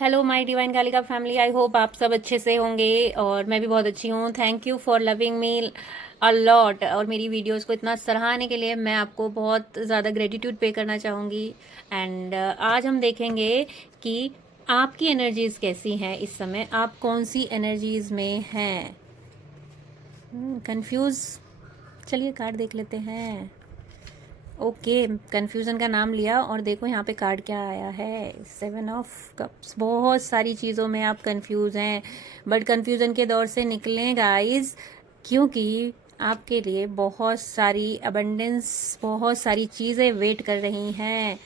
Hello my divine Kalika family, I hope आप सब अच्छे से होंगे और मैं भी बहुत अच्छी हूँ। Thank you for loving me a lot. और मेरी वीडियोस को इतना सराहने के लिए मैं आपको बहुत ज़्यादा ग्रेटिट्यूड पे करना चाहूँगी। एंड आज हम देखेंगे कि आपकी एनर्जीज कैसी हैं इस समय, आप कौन सी एनर्जीज में हैं। कंफ्यूज, चलिए कार्ड देख लेते हैं। ओके, कन्फ्यूज़न का नाम लिया और देखो यहाँ पे कार्ड क्या आया है, 7 ऑफ कप्स। बहुत सारी चीज़ों में आप कंफ्यूज हैं, बट कंफ्यूज़न के दौर से निकलें गाइस, क्योंकि आपके लिए बहुत सारी अबंडेंस, बहुत सारी चीज़ें वेट कर रही हैं।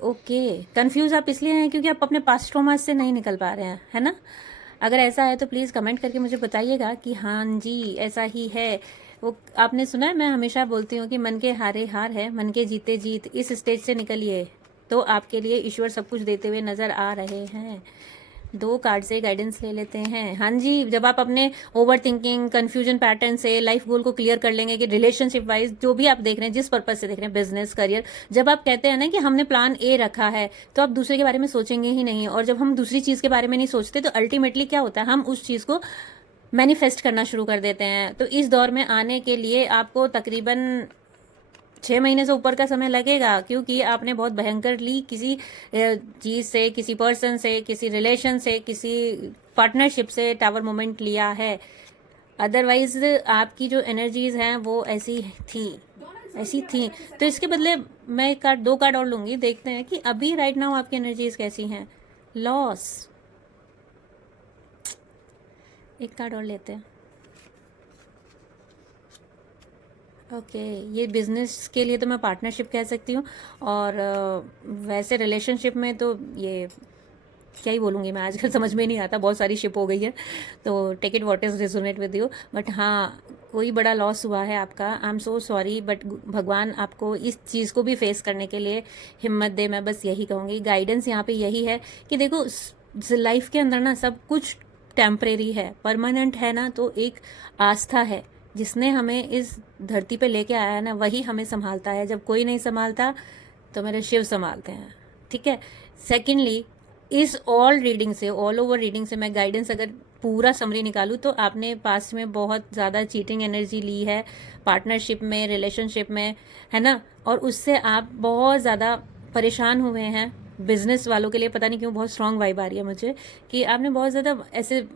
ओके, कंफ्यूज आप इसलिए हैं क्योंकि आप अपने पास्ट ट्रॉमा से नहीं निकल पा रहे हैं, है ना? अगर ऐसा है तो प्लीज़ कमेंट करके मुझे बताइएगा कि हाँ जी ऐसा ही है। वो आपने सुना है, मैं हमेशा बोलती हूँ कि मन के हारे हार है, मन के जीते जीत। इस स्टेज से निकलिए तो आपके लिए ईश्वर सब कुछ देते हुए नज़र आ रहे हैं। 2 कार्ड से गाइडेंस ले लेते हैं। हाँ जी, जब आप अपने ओवर थिंकिंग, कन्फ्यूजन पैटर्न से लाइफ गोल को क्लियर कर लेंगे कि रिलेशनशिप वाइज जो भी आप देख रहे हैं, जिस पर्पज से देख रहे हैं, बिजनेस, करियर, जब आप कहते हैं ना कि हमने प्लान ए रखा है, तो आप दूसरे के बारे में सोचेंगे ही नहीं। और जब हम दूसरी चीज़ के बारे में नहीं सोचते तो अल्टीमेटली क्या होता है, हम उस चीज़ को मैनिफेस्ट करना शुरू कर देते हैं। तो इस दौर में आने के लिए आपको तकरीबन 6 महीने से ऊपर का समय लगेगा, क्योंकि आपने बहुत भयंकरली किसी चीज़ से, किसी पर्सन से, किसी रिलेशन से, किसी पार्टनरशिप से टावर मोमेंट लिया है। अदरवाइज आपकी जो एनर्जीज हैं वो ऐसी थी। तो इसके बदले मैं 2 कार्ड और लूंगी, देखते हैं कि अभी राइट नाउ आपकी एनर्जीज कैसी हैं। लॉस, 1 कार्ड और लेते हैं। ओके, ये बिजनेस के लिए तो मैं पार्टनरशिप कह सकती हूँ, और वैसे रिलेशनशिप में तो ये क्या ही बोलूँगी मैं, आजकल समझ में नहीं आता, बहुत सारी शिप हो गई है। तो take it what is resonate with you. But हाँ, कोई बड़ा लॉस हुआ है आपका, I am so sorry, but भगवान आपको इस चीज़ को भी फेस करने के लिए हिम्मत दे। मैं बस यही कहूँगी, गाइडेंस यहाँ पे यही है कि देखो, लाइफ के अंदर ना सब कुछ टेम्परेरी है, परमानेंट है ना तो एक आस्था है। जिसने हमें इस धरती पे लेके आया है ना, वही हमें संभालता है। जब कोई नहीं संभालता तो मेरे शिव संभालते हैं, ठीक है। सेकेंडली, इस ऑल रीडिंग से, ऑल ओवर रीडिंग से मैं गाइडेंस अगर पूरा समरी निकालूँ तो आपने पास्ट में बहुत ज़्यादा चीटिंग एनर्जी ली है, पार्टनरशिप में, रिलेशनशिप में, है ना। और उससे आप बहुत ज़्यादा परेशान हुए हैं। बिजनेस वालों के लिए पता नहीं क्यों बहुत स्ट्रांग वाइब आ रही है मुझे, कि आपने बहुत ज़्यादा ऐसे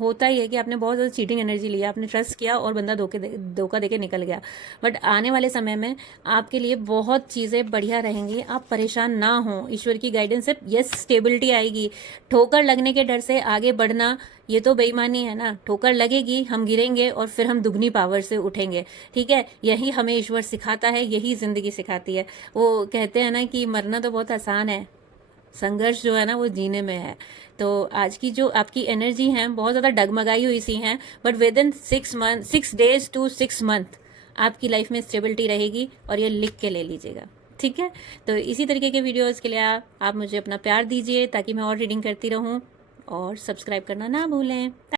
होता ही है कि आपने बहुत ज़्यादा चीटिंग एनर्जी ली, आपने ट्रस्ट किया और बंदा धोखा देके निकल गया। बट आने वाले समय में आपके लिए बहुत चीज़ें बढ़िया रहेंगी, आप परेशान ना हो। ईश्वर की गाइडेंस से यस, स्टेबिलिटी आएगी। ठोकर लगने के डर से आगे बढ़ना, ये तो बेईमानी है ना। ठोकर लगेगी, हम गिरेंगे और फिर हम दुगनी पावर से उठेंगे, ठीक है। यही हमें ईश्वर सिखाता है, यही ज़िंदगी सिखाती है। वो कहते हैं ना कि मरना तो बहुत आसान है, संघर्ष जो है ना वो जीने में है। तो आज की जो आपकी एनर्जी है बहुत ज़्यादा डगमगाई हुई सी हैं, but with in 6 month, 6 days to 6 month आपकी लाइफ में स्टेबिलिटी रहेगी। और ये लिख के ले लीजिएगा, ठीक है। तो इसी तरीके के वीडियोस के लिए आप मुझे अपना प्यार दीजिए, ताकि मैं और रीडिंग करती रहूं, और सब्सक्राइब करना ना भूलें।